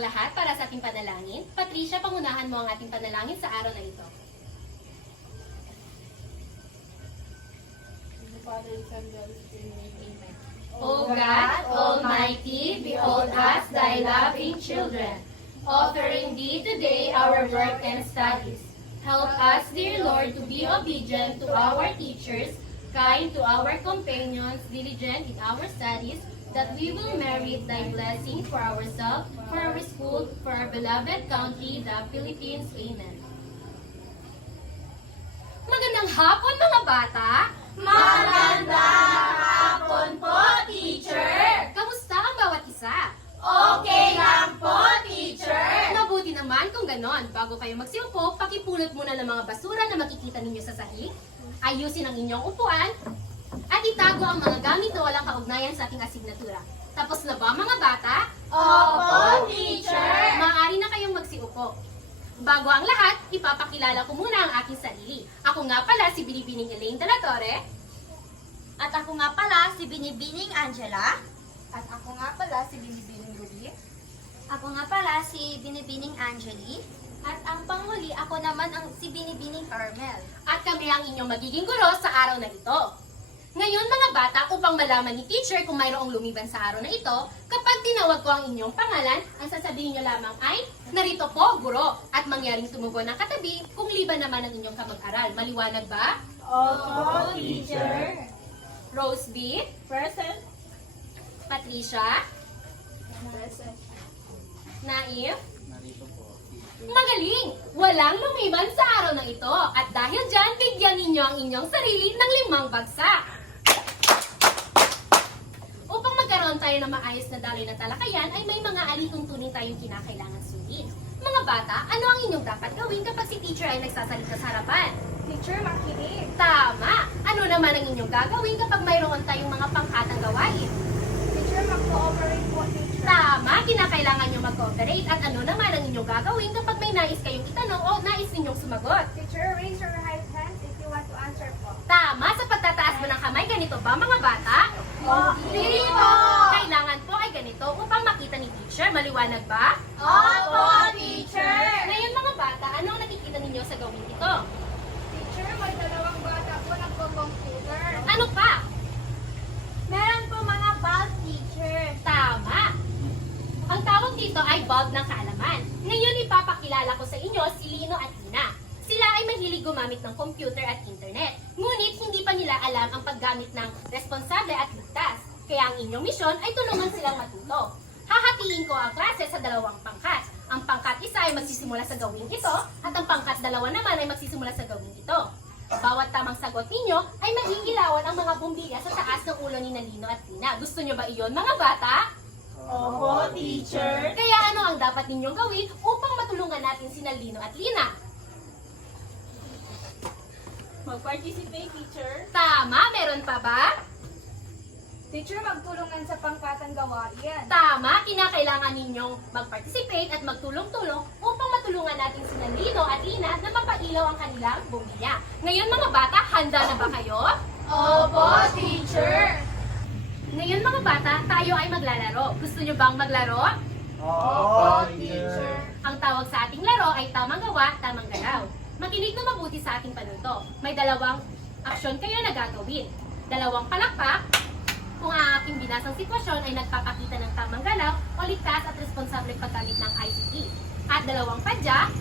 ang lahat para sa ating panalangin. Patricia, pangunahan mo ang ating panalangin sa araw na ito. O God, Almighty, behold us, thy loving children, offering thee today our work and studies. Help us, dear Lord, to be obedient to our teachers, kind to our companions, diligent in our studies, that we will merit thy blessing for ourselves, for our school, for our beloved country, the Philippines. Amen. Magandang hapon, mga bata! Magandang hapon po, teacher! Kamusta ang bawat isa? Okay lang po, teacher! Mabuti naman kung ganon. Bago kayo magsiupo, pakipulot muna ng mga basura na makikita ninyo sa sahig. Ayusin ang inyong upuan. At itago ang mga gamit na walang kaugnayan sa ating asignatura. Tapos na ba, mga bata? Opo, teacher! Maaari na kayong magsiupo. Bago ang lahat, ipapakilala ko muna ang aking sarili. Ako nga pala si Binibining Elaine de la Torre. At ako nga pala si Binibining Angela. At ako nga pala si Binibining Ruby. Ako nga pala si Binibining Angeli. At ang panghuli, ako naman ang si Binibining Carmel. At kami ang inyong magiging guro sa araw na ito. Ngayon, mga bata, upang malaman ni teacher kung mayroong lumiban sa araw na ito, kapag tinawag ko ang inyong pangalan, ang sasabihin nyo lamang ay, narito po, guro, at mangyaring tumugon ng katabi kung liban naman ang inyong kamag-aral. Maliwanag ba? Opo, teacher. Rose B, Present. Patricia, Present. Naif, magaling! Walang lumiban sa araw na ito. At dahil dyan, bigyan ninyo ang inyong sarili ng 5 bagsak. Upang magkaroon tayo ng maayos na daloy na talakayan, ay may mga alituntunin tayong kinakailangan sundin. Mga bata, ano ang inyong dapat gawin kapag si teacher ay nagsasalita sa harapan? Teacher, makinig. Tama! Ano naman ang inyong gagawin kapag mayroon tayong mga pangkatang gawain? Teacher, mag-cooperate po, teacher. Tama! Kinakailangan nyo mag-cooperate. At ano naman ang inyong gagawin kapag may nais kayong itanong o nais ninyong sumagot? Teacher, raise your right hands if you want to answer po. Tama! Sa pagtataas mo ng kamay, ganito ba, mga bata? Hindi po! Kailangan po ay ganito upang makita ni teacher. Maliwanag ba? Opo, teacher! Ngayon, mga bata, ano ang nakikita ninyo sa gawin ito? Teacher, may 2 bata po nagpo-computer. Ano pa? Meron po mga bulb, teacher. Tama! Ang tawag dito ay bulb ng kaalaman. Ngayon, ipapakilala ko sa inyo si Lino at Lina. Sila ay mahilig gumamit ng computer at internet. Ngunit, hindi pa nila alam ang paggamit ng responsable at ligtas. Kaya ang inyong misyon ay tulungan silang matuto. Hahatiin ko ang klase sa 2 pangkat. Ang pangkat 1 ay magsisimula sa gawing ito, at ang pangkat 2 naman ay magsisimula sa gawing ito. Bawat tamang sagot ninyo ay magiilawan ang mga bumbilya sa taas ng ulo ni Lino at Lina. Gusto nyo ba iyon, mga bata? Opo, teacher. Kaya ano ang dapat ninyong gawin upang matulungan natin si Lino at Lina? Mag-participate, teacher. Tama, meron pa ba? Teacher, magtulungan sa pangkatang gawain. Tama, kinakailangan ninyong mag-participate at magtulong-tulong upang matulungan natin si Lino at Lina na mapailaw ang kanilang bumbilya. Ngayon, mga bata, handa na ba kayo? Opo, teacher! Ngayon, mga bata, tayo ay maglalaro. Gusto nyo bang maglaro? Opo, teacher! Ang tawag sa ating laro ay tamang gawa, tamang galaw. Makinig na mabuti sa ating panuto. May 2 aksyon kayo na gagawin. 2 palakpak, kung ang aking binasang sitwasyon ay nagpapakita ng tamang galaw o ligtas at responsableng paggamit ng ICT. At 2 padya,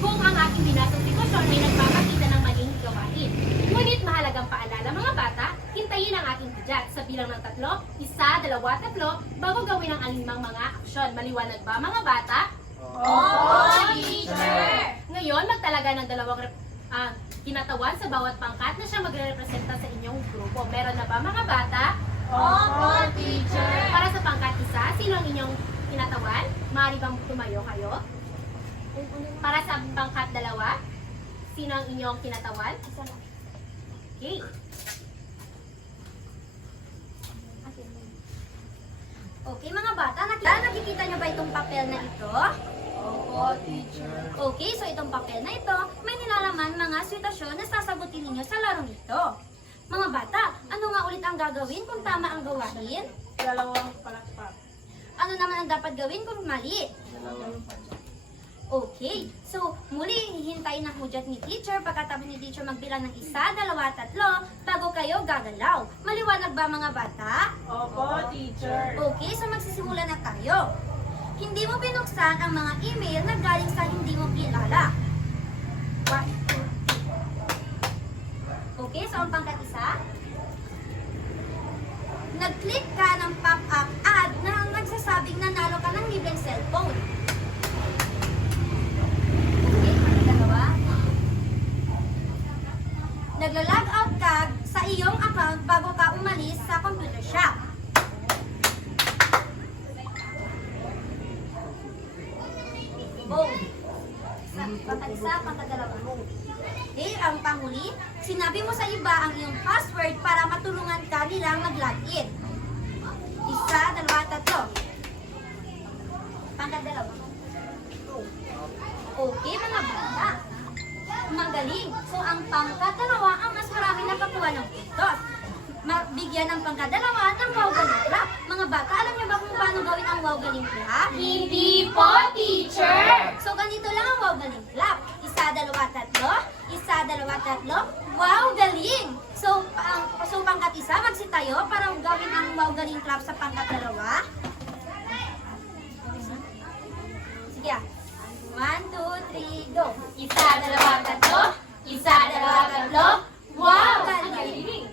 kung ang aking binasang sitwasyon ay nagpapakita ng maling gawain. Ngunit mahalagang paalala, mga bata, hintayin ang aking bidyat sa bilang ng 3, 1, 2, 3, bago gawin ang alinmang mga aksyon. Maliwanag ba, mga bata? Opo, teacher! Ngayon, magtalaga ng 2 kinatawan sa bawat pangkat na siya magre-representa sa inyong grupo. Meron na ba, mga bata? Opo, teacher! Para sa pangkat 1, sino ang inyong kinatawan? Maaari bang tumayo kayo? Para sa pangkat 2, sino ang inyong kinatawan? Okay. Okay, mga bata, nakikita niyo ba itong papel na ito? Opo, teacher. Okay, so itong papel na ito, may nilalaman mga sitwasyon na sasagutin ninyo sa larong ito. Mga bata, ano nga ulit ang gagawin kung tama ang gawain? 2 palakpak. Ano ano naman ang dapat gawin kung mali? Okay, so muli hihintayin ang hudyat ni teacher pagkatapos ni teacher magbilang ng 1, 2, 3 bago kayo gagalaw. Maliwanag ba mga bata? Opo, teacher. Okay, so magsisimula na tayo. Hindi mo binuksan ang mga email na galing sa hindi mo kilala. 1, 2, 3. Okay, so ang pangkat-1. Nag-click ka ng pop-up ad na nagsasabing nanalo ka ng libreng cellphone. Okay, pangkat-2. Nagla-log out ka sa iyong account bago ka umalis sa computer shop. Boom. Pangkat-1, pangkat-2. Okay, ang panghuli, sinabi mo sa iba ang iyong password para matulungan ka nilang mag-login. 1, 2, 3. Pangkat-2. Okay, mga bata. Magaling. So, ang pangkat-2 ang mas marami nakakuha ng puntos. Bigyan ng pangkat-2 ng wow galing clap. Mga bata, alam niyo ba kung paano gawin ang wow galing clap? Hindi po, teacher! So, ganito lang ang wow galing clap. 1, 2, 3. 1, 2, 3. Wow galing! So, pangkat-1, magsi tayo para gawin ang wow galing clap sa pangkat-2. Sige ah. 1, 2, 3, go! 1, 2, 3. 1, 2, 3. Wow! Ang galing!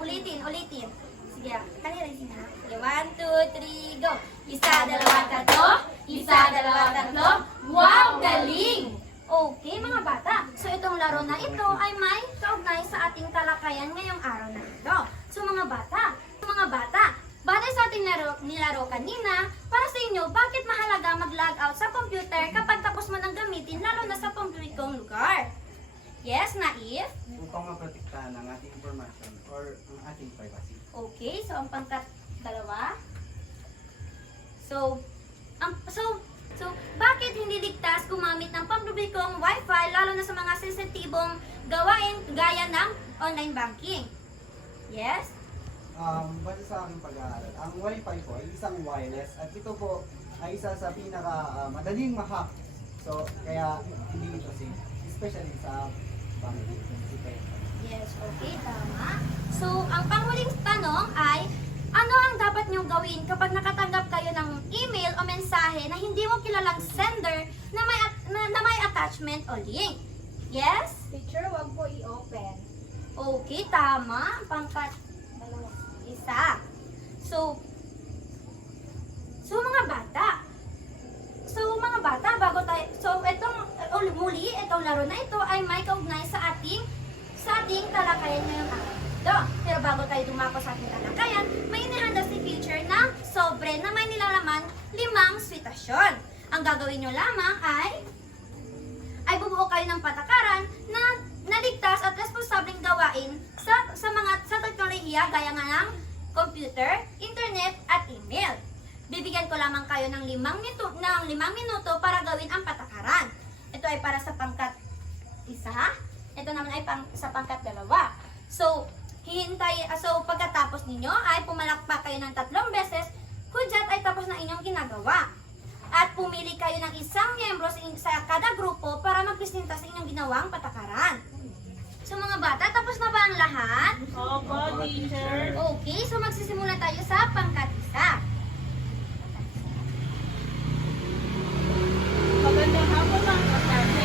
Ulitin. Sige ah. Kanina rin sina. Sige, 1, 2, 3, go! 1, 2, 3. 1, 2, 3. Wow! Galing! Okay, mga bata. So, itong laro na ito ay may kaugnay sa ating talakayan ngayong araw na ito. So, mga bata, batay sa ating nilaro kanina, para sa inyo, bakit mahalaga mag-log out sa computer kapag tapos mo nang gamitin, lalo na sa publikong lugar? Yes, Naif? Upang maprotektahan ang ating information or ang ating privacy. Okay, so ang pangkat-2. So, bakit hindi ligtas gumamit ng pampublikong Wi-Fi lalo na sa mga sensitibong gawain gaya ng online banking? Yes? Base sa aking pag-aaral, ang Wi-Fi po ay isang wireless at ito po ay isa sa madaling ma-hack. So, kaya hindi ito safe, especially sa family. Yes, okay, tama. So, ang panghuling tanong ay, ano ang dapat niyong gawin kapag nakatanggap kayo ng email o mensahe na hindi mo kilalang sender na may attachment o link? Yes? Teacher, wag po i-open. Okay, tama. Pangkat-1. So mga bata, bago tayo, itong laro na ito ay may kaugnay sa ating talakayan ngayong araw ito. Pero bago tayo dumako sa ating talakayan, may inihanda si teacher ng sobre na may nilalaman 5 sitwasyon. Ang gagawin nyo lamang ay bubuo kayo ng patakaran na naligtas at responsableng gawain sa teknolohiya gaya nga ng computer, internet at email. Bibigyan ko lamang kayo ng 5 minuto para gawin ang patakaran. Ito ay para sa pangkat-1. Ito naman ay sa pangkat-2. So, pagkatapos ninyo ay pumalakpak kayo ng 3 beses, hudyat ay tapos na inyong ginagawa. At pumili kayo ng isang miyembro sa kada grupo para magpresenta sa inyong ginawang patakaran. So mga bata, tapos na ba ang lahat? Opo, teacher. Okay, so magsisimula tayo sa pangkat-1. Magandang hapon mga kasama.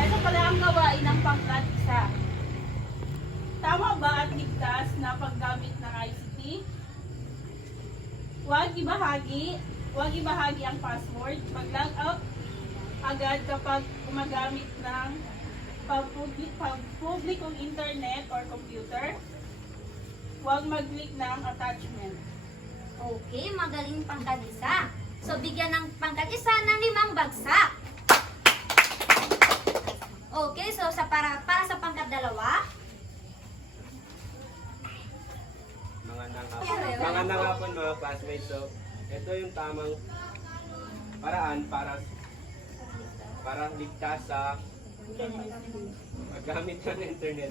Ito pala ang gawain ng pangkat-1. Tama ba at ligtas na paggamit ng ICT? Huwag ibahagi ang password. Mag-log out agad kapag gumagamit ng publikong internet or computer. Huwag mag-click ng attachment. Okay, magaling pangkat-1. So bigyan ng pangkat-1 ng 5 bagsak. Okay, so para sa pangkat-2. Magandang hapon mga classmates. So, ito yung tamang paraan para ligtas sa paggamit ng internet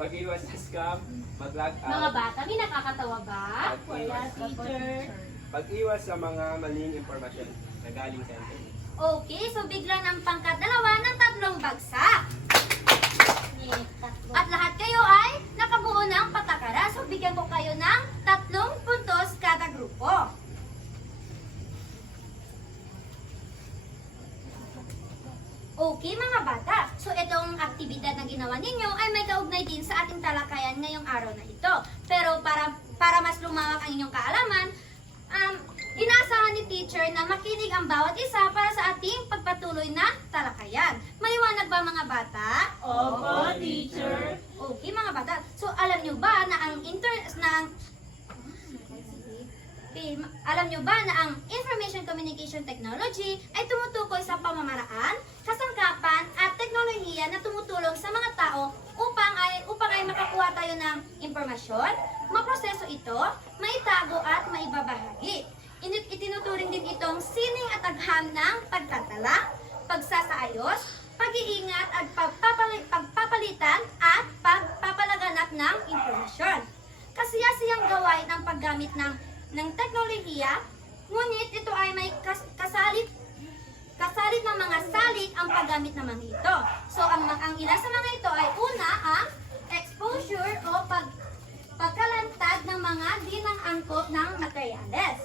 Pag-iwas sa scam, mag-log Mga out. bata, may nakakatawa ba? Wala, teacher. Pag-iwas sa mga maling impormasyon na galing sa internet. Okay, so bigla ng pangkat dalawa ng 3 bagsak. At lahat kayo ay nakabuo ng patakaran. So bigyan ko kayo ng 3 puntos kada grupo. Okay mga bata, so itong aktibidad na ginawa ninyo ay may kaugnay din sa ating talakayan ngayong araw na ito. Pero para mas lumawak ang inyong kaalaman, inaasahan ni teacher na makinig ang bawat isa para sa ating pagpatuloy na talakayan. Maliwanag ba mga bata? Opo, teacher. Okay mga bata, so alam nyo ba na alam nyo ba na ang Information Communication Technology ay tumutukoy sa pamamaraan, kasangkapan at teknolohiya na tumutulong sa mga tao upang ay makakuha tayo ng impormasyon, maproseso ito, maitago at maibabahagi. Itinuturing din itong sining at agham ng pagtatala, pagsasaayos, pag-iingat at pagpapalitan at pagpapalaganap ng impormasyon. Kasiyasiyang gawain ang paggamit ng teknolohiya, ngunit ito ay may kasalit ng mga salik ang paggamit ng mga ito. So, ang ilan sa mga ito ay una, ang exposure o pagkalantad ng mga di nang angkop ng materyales.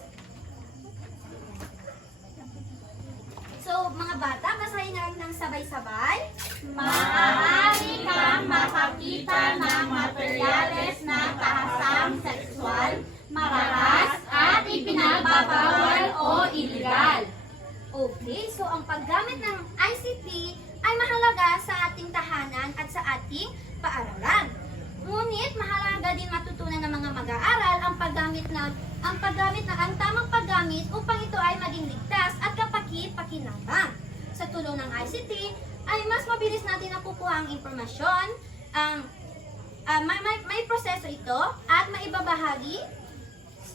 So, mga bata, basahin natin ng sabay-sabay. Maaari kang makakita ng materyales na kahasang sexual, marahas at ipinagbabawal o iligal. Okay, so ang paggamit ng ICT ay mahalaga sa ating tahanan at sa ating paaralan. Ngunit mahalaga din matutunan ng mga mag-aaral ang tamang paggamit upang ito ay maging ligtas at kapaki-pakinabang. Sa tulong ng ICT ay mas mabilis natin nakukuha ang impormasyon, may proseso ito at maibabahagi.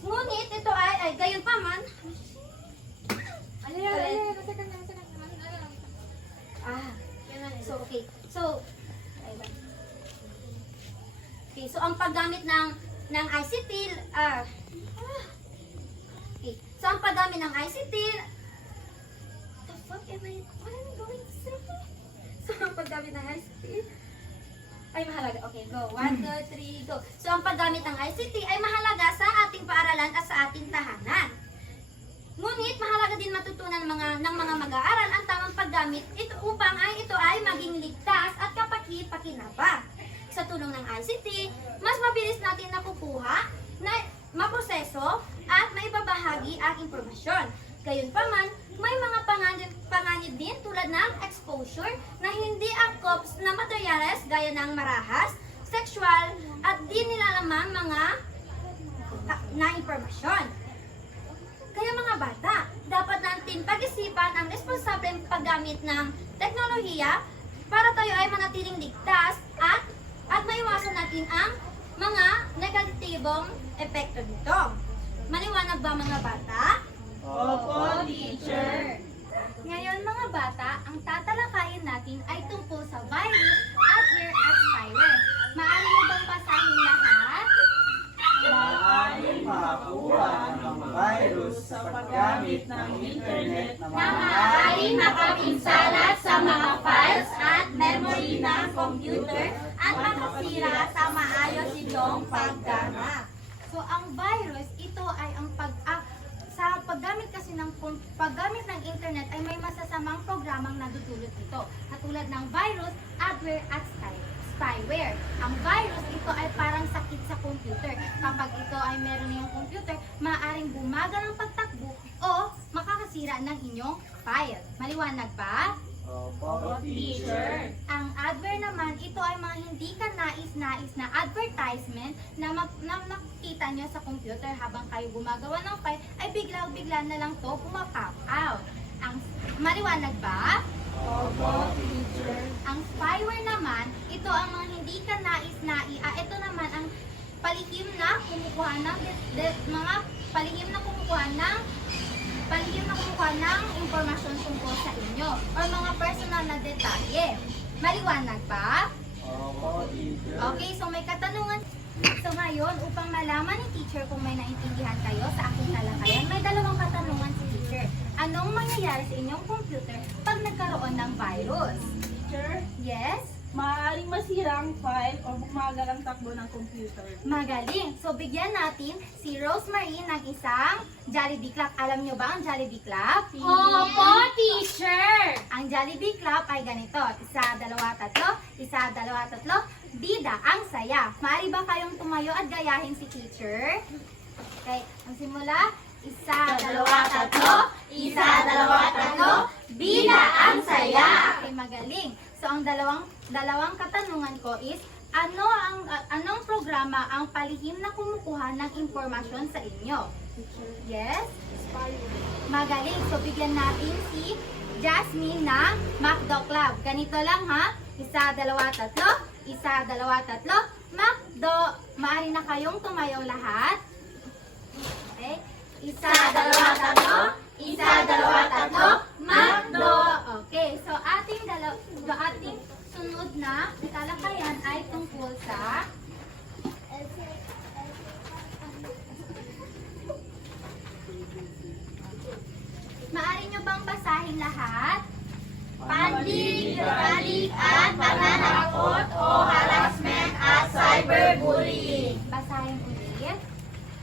Ngunit ito ay gayon pa man. Okay. So ang paggamit ng ICT okay. So ang paggamit ng ICT what am I going to say? So ang paggamit ng ICT ay mahalaga. Okay, go. 1, 2, 3, go. So ang paggamit ng ICT ay mahalaga sa ating paaralan at sa ating tahanan. Ngunit mahalaga din matutunan ng mga mag-aaral ang tamang paggamit upang ito ay maging ligtas at kapaki-pakinabang. Sa tulong ng ICT, mas mabilis natin nakukuha, maproseso at maibabahagi ang impormasyon. Gayunpaman, may mga panganib din tulad ng exposure na hindi angkop na materyales gaya ng marahas, sexual at di nilalamang mga na impormasyon. Kaya mga bata, dapat natin pag-isipan ang responsableng paggamit ng teknolohiya para tayo ay manatiling ligtas at maiwasan natin ang mga negatibong epekto nito. Maliwanag ba mga bata? Opo, teacher. Ngayon mga bata, ang tatalakayin natin ay tungkol sa virus, adware at spyware. Maaari mo bang basahin lahat? Maaaring makakuha ng virus sa paggamit ng internet na Maaaring makapinsala sa mga files at memory ng computer at makasira sa maayos itong paggamit. So ang virus, ito ay sa paggamit ng internet ay may masasamang programang nadudulot ito. Katulad ng virus, adware at spyware. Ang virus, ito ay parang sakit sa computer. Kapag ito ay meron yung computer, maaaring bumagal ang pagtakbo o makakasira ng inyong file. Maliwanag ba? Opo, Teacher. Ang adware naman, ito ay mga hindi ka nais-nais na advertisement na makikita nyo sa computer habang kayo gumagawa ng file, ay bigla-bigla na lang to pumapop out. Maliwanag ba? Opo, teacher. Ang spyware naman, ito ang mga hindi ka nais-nais. Ito naman ang palihim na kumukuha ng impormasyon tungkol sa inyo or mga personal na detalye. Maliwanag ba? Opo, teacher. Okay, so may katanungan. So ngayon, upang malaman ni teacher kung may naintindihan kayo sa aking talakayan, may dalawang katanungan si teacher. Anong mangyayari sa inyong computer pag nagkaroon ng virus? Teacher, Yes? maaaring masira ang file o bumagal ang takbo ng computer. Magaling. So bigyan natin si Rosemary ng isang Jollibee Clap. Alam nyo ba ang Jollibee Clap? Opo, teacher! Ang Jollibee Clap ay ganito. Isa, dalawa, tatlo. Isa, dalawa, tatlo. Bida, ang saya. Maaari ba kayong tumayo at gayahin si teacher? Okay, ang simula. Isa, dalawa, tatlo. Isa, dalawa, tatlo. Bida, ang saya. Okay, magaling. So ang dalawang katanungan ko is, anong programa ang palihim na kumukuha ng impormasyon sa inyo? Yes? Magaling. So bigyan natin si Jasmine ng Macdo Club. Ganito lang ha. Isa, dalawa, tatlo. Isa, dalawa, tatlo. Macdo. Maaari na kayong tumayo lahat. Okay? Isa, dalawa, tatlo. Isa, dalawa, tatlo. Macdo. Okay. So ating sunod na talakayan ay tungkol sa maaari nyo bang basahin lahat? Pandinig at pananakot o harassment at cyberbullying. Basahin ulit.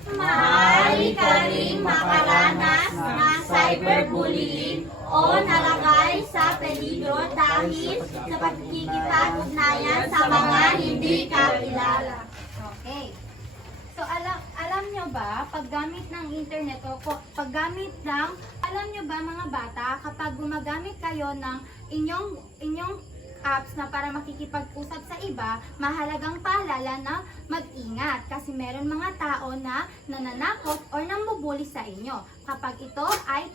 Maaari ka ring makaranas ng cyberbullying o nalagay sa peligro dahil sa pagkikipag-ugnayan sa mga hindi kakilala. Okay. So alam nyo ba, paggamit ng internet o alam nyo ba mga bata, kapag gumagamit kayo ng inyong apps na para makikipag-usap sa iba, mahalagang paalala na mag-ingat kasi meron mga tao na nananakot or nambubuli sa inyo. Kapag ito ay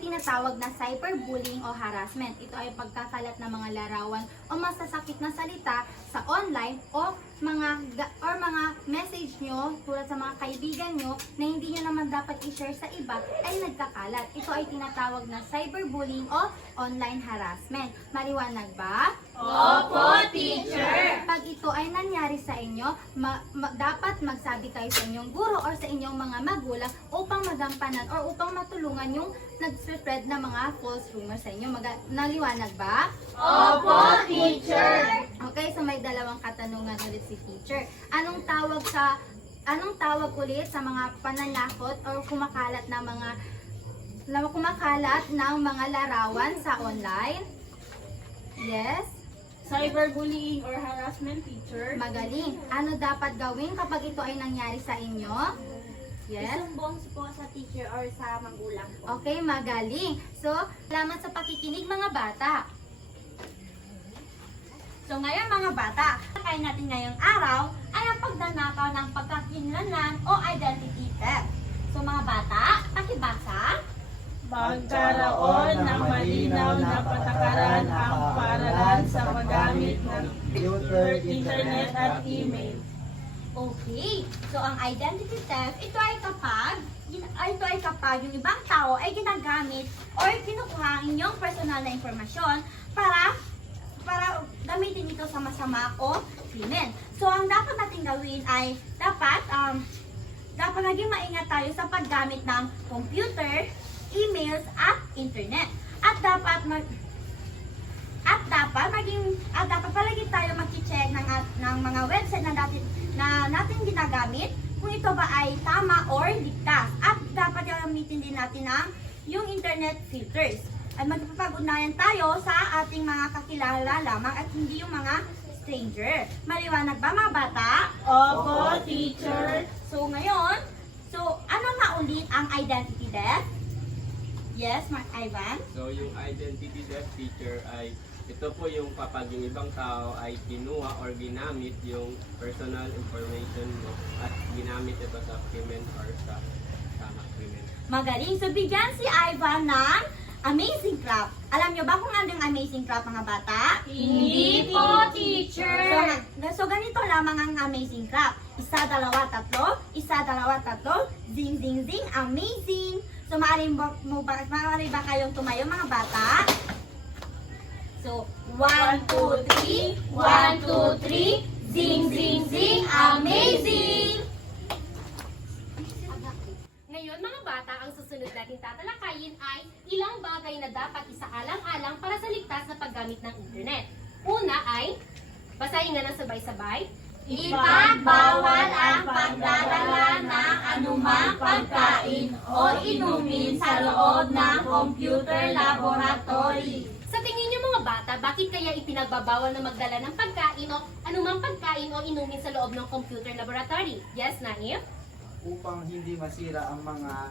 tinatawag na cyberbullying o harassment. Ito ay pagkakalat ng mga larawan o masasakit na salita sa online o mga message nyo tulad sa mga kaibigan nyo na hindi nyo naman dapat i-share sa iba ay nagkakalat. Ito ay tinatawag na cyberbullying o online harassment. Maliwanag ba? Opo, teacher! Pag ito ay nangyari sa inyo, dapat magsabi kayo sa inyong guro or sa inyong mga magulang upang magampanan or upang matulungan yung nag-spread na mga false rumors sa inyo. Naliwanag ba? Opo, teacher! Okay, so may dalawang katanungan ulit si teacher. Anong tawag ulit sa mga pananakot or kumakalat ng mga larawan sa online? Yes? Cyberbullying or harassment, teacher. Magaling. Ano dapat gawin kapag ito ay nangyari sa inyo? Yes? Isumbong po sa teacher or sa magulang po. Okay, magaling. So, salamat sa pakikinig mga bata. So ngayon mga bata, kaya natin ngayong araw ay ang pagdanakaw ng pagkakilanlan o identity theft. So mga bata, pakibasa. Magkaroon ng malinaw na patakaran ang paaralan sa paggamit ng computer, internet at email. Okay, so ang identity theft, ito ay kapag yung ibang tao ay ginagamit or kinukuha ang inyong personal na informasyon para gamitin ito sa masama o krimen. So ang dapat natin gawin ay dapat naging maingat tayo sa paggamit ng computer, emails at internet. At dapat palagi tayo mag-check ng mga website na natin ginagamit kung ito ba ay tama or ligtas. At dapat gamitin din natin yung internet filters. At magpapag-ugnayan tayo sa ating mga kakilala lamang at hindi yung mga stranger. Maliwanag ba mga bata? Opo, teacher. So ngayon, ano nga ulit ang identity theft? Yes, Mark Ivan? So yung identity theft, teacher, ay ito po yung kapag yung ibang tao ay kinuha or ginamit yung personal information mo at ginamit ito sa krimen or sa tama krimen. Magaling. So bigyan si Ivan ng amazing clap. Alam nyo ba kung ano yung amazing clap mga bata? Hindi po, teacher! So ganito lamang ang amazing clap. Isa, dalawa, tatlo. Isa, dalawa, tatlo. Zing, zing, zing. Amazing! So maaari ba kayong tumayo mga bata? So, 1, 2, 3, 1, 2, 3, zing, zing, zing, amazing! Ngayon mga bata, ang susunod natin tatalakayin ay ilang bagay na dapat isaalang-alang para sa ligtas na paggamit ng internet. Una ay, basahin nga ng sabay-sabay, Ipagbawal ang pagdadala ng anumang pagkain o inumin sa loob ng computer laboratory. Sa tingin niyo mga bata, bakit kaya ipinagbabawal na magdala ng pagkain o anumang pagkain o inumin sa loob ng computer laboratory? Yes, Naif? Upang hindi masira ang mga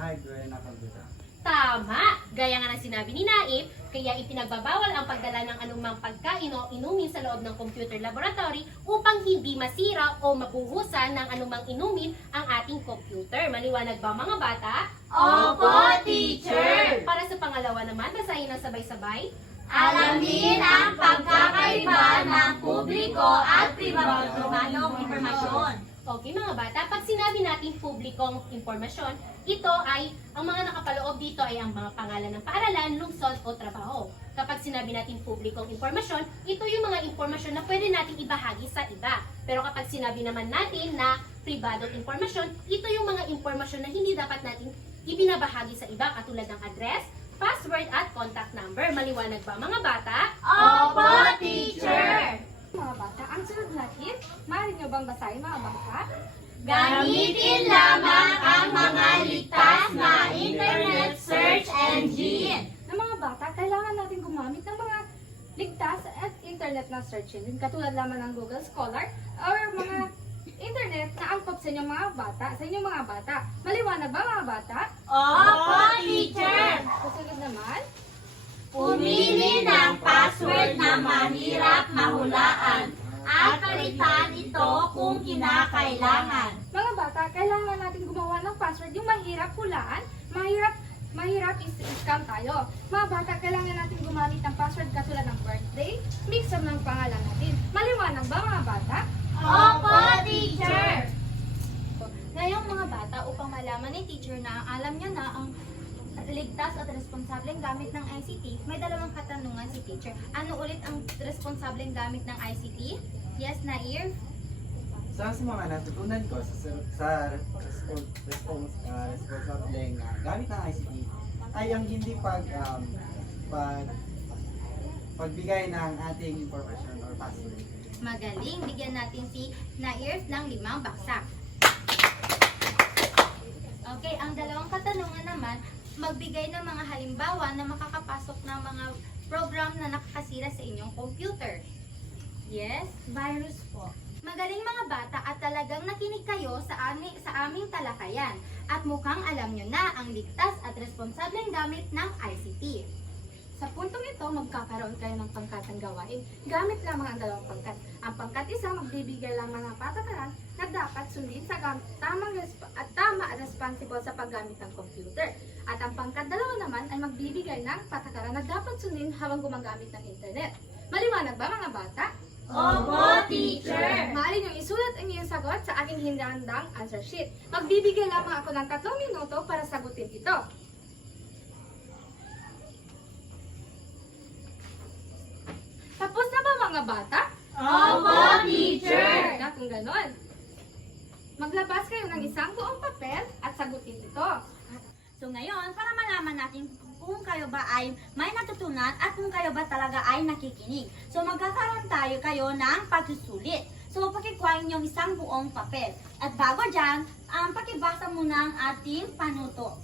hardware na computer. Tama! Gaya nga ng sinabi ni Naif, kaya ipinagbabawal ang pagdala ng anumang pagkain o inumin sa loob ng computer laboratory upang hindi masira o mabuhusan ng anumang inumin ang ating computer. Maliwanag ba mga bata? Opo, teacher! Para sa pangalawa naman, basahin na sabay-sabay. Alamin ang pagkakaiba ng publiko at pribadong impormasyon. Okay mga bata, pag sinabi natin publikong impormasyon, ito ay, ang mga nakapaloob dito ay ang mga pangalan ng paaralan, lungsod o trabaho. Kapag sinabi natin publikong impormasyon, ito yung mga impormasyon na pwede natin ibahagi sa iba. Pero kapag sinabi naman natin na pribadong impormasyon, ito yung mga impormasyon na hindi dapat natin ibinabahagi sa iba katulad ng address, password at contact number. Maliwanag ba mga bata? Opo, teacher! Mga bata, ang sunod natin, maaari nyo bang basahin mga bata? Gamitin lamang ang mga ligtas na internet search engine. Na mga bata, kailangan natin gumamit ng mga ligtas at internet na search engine, katulad lamang ng Google Scholar or mga internet na angkop sa inyong mga bata, Maliwanag ba mga bata? Opo, teacher! Susunod naman, Pumili ng password na mahirap mahulaan at palitan ito kung kinakailangan. mga bata, kailangan natin gumawa ng password yung mahirap hulaan, mahirap is-scam tayo. Mga bata, kailangan natin gumamit ng password katulad ng birthday, mix-up ng pangalan natin. Maliwanag ba mga bata? Opo, teacher! Ngayong mga bata, upang malaman ni teacher na alam niyo na ang ligtas at responsableng gamit ng ICT, may dalawang katanungan si teacher. Ano ulit ang responsableng gamit ng ICT? Yes, Nair? Sa mga natutunan ko sa responsableng gamit ng ICT ay ang hindi pagbigay ng ating information or password. Magaling, bigyan natin si Nair ng 5 baksak. Okay, ang dalawang katanungan naman, magbigay ng mga halimbawa na makakapasok ng mga program na nakakasira sa inyong computer. Yes, virus po. Magaling mga bata at talagang nakinig kayo sa aming talakayan at mukhang alam nyo na ang ligtas at responsableng gamit ng ICT. Sa puntong ito, magkakaroon kayo ng pangkatang gawain. Gamit lamang ang dalawang pangkat. Ang pangkat isa, magbibigay lamang ng patakaran na dapat sundin sa tama at responsible sa paggamit ng computer. At ang pangkat dalawa naman ay magbibigay ng patakaran na dapat sundin habang gumagamit ng internet. Maliwanag ba mga bata? Opo, teacher! Maaari niyong isulat ang iyong sagot sa aking hinahandang answer sheet. Magbibigay lamang ako ng 3 minuto para sagutin ito. Tapos na ba mga bata? Opo, teacher! Kung ganon, maglabas kayo ng isang buong papel at sagutin ito. So ngayon, para malaman natin kung kayo ba ay may natutunan at kung kayo ba talaga ay nakikinig. So magkakaroon kayo ng pagsusulit. So pakikuhain yung isang buong papel. At bago dyan, pakibasa muna ang ating panuto.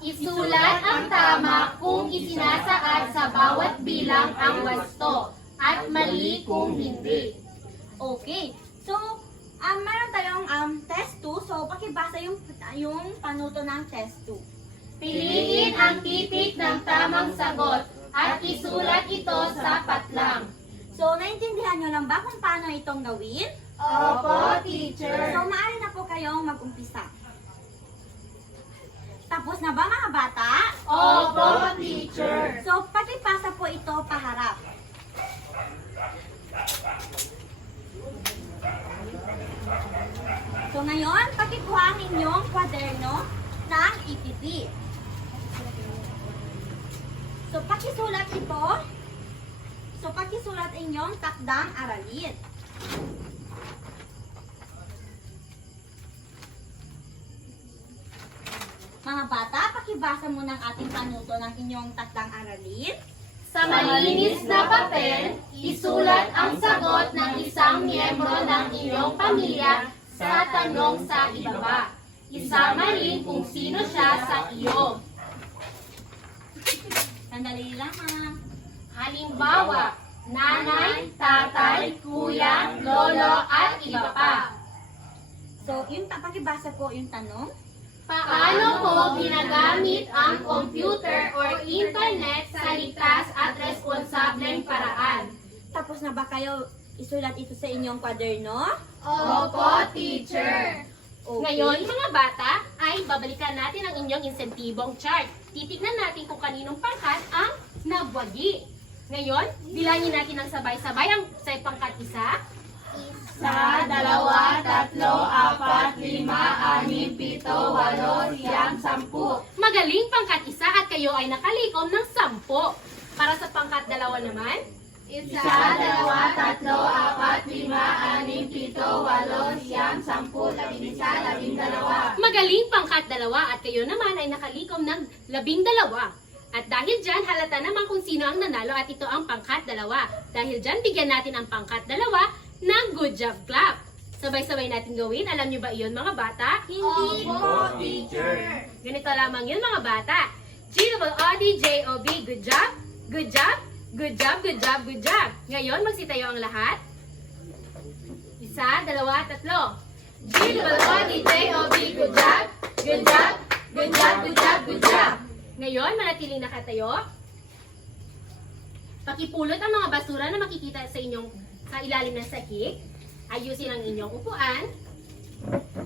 Isulat ang tama kung isinasaad sa bawat bilang ang wasto at mali kung hindi. Okay. So, meron tayong test 2. So, pakibasa yung panuto ng test 2. Piliin ang titik ng tamang sagot at isulat ito sa patlang. So, naintindihan nyo lang ba kung paano itong gawin? Opo, teacher. So, maaari na po kayong mag-umpisa. Tapos na ba mga bata? Opo, teacher. So, pakipasa po ito paharap. So, ngayon, pakikuha ang inyong kwaderno ng EPP. pakisulat ito. So, pakisulat inyong takdang aralin. Mga bata, pakibasa mo ng ating panuto ng inyong takdang aralin. Sa malinis na papel, isulat ang sagot ng isang miyembro ng inyong pamilya sa tanong sa ibaba. Isama rin kung sino siya sa iyo. Sandali lang, ma'am. Halimbawa, nanay, tatay, kuya, lolo, at iba pa. So, pakibasa po yung tanong. Paano po ginagamit ang computer or internet sa ligtas at responsableng paraan? Tapos na ba kayo isulat ito sa inyong kwaderno? Opo, teacher. Okay. Ngayon, mga bata, ay babalikan natin ang inyong insentibong chart. Titignan natin kung kaninong pangkat ang nabwagi. Ngayon, bilangin natin ng sabay-sabay ang sa pangkat isa. 1, 2, 3, 4, 5, 6, 7, 8, 9, 10. Magaling pangkat isa at kayo ay nakalikom ng 10. Para sa pangkat dalawa naman, 1, 2, 3, 4, 5, 6, 7, 8, 9, 10, 11, 12. magaling pangkat dalawa at kayo naman ay nakalikom ng 12. At dahil dyan, halata naman kung sino ang nanalo at ito ang pangkat dalawa. Dahil dyan, bigyan natin ang pangkat dalawa ng good job clap. Sabay-sabay natin gawin. Alam nyo ba iyon mga bata? Hindi po, teacher. Ganito lamang yun mga bata. G-O-D-J-O-B, good job, good job, good job, good job, good job. Ngayon, magsitayo ang lahat. 1, 2, 3. G-O-D-J-O-B, good job, good job, good job, good job, good job. Ngayon, manatiling nakatayo. Pakipulot ang mga basura na makikita sa ilalim ng sahig. Ayusin ang inyong upuan.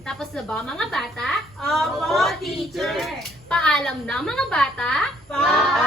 Tapos na ba mga bata? Opo, teacher. Paalam na mga bata. Paalam.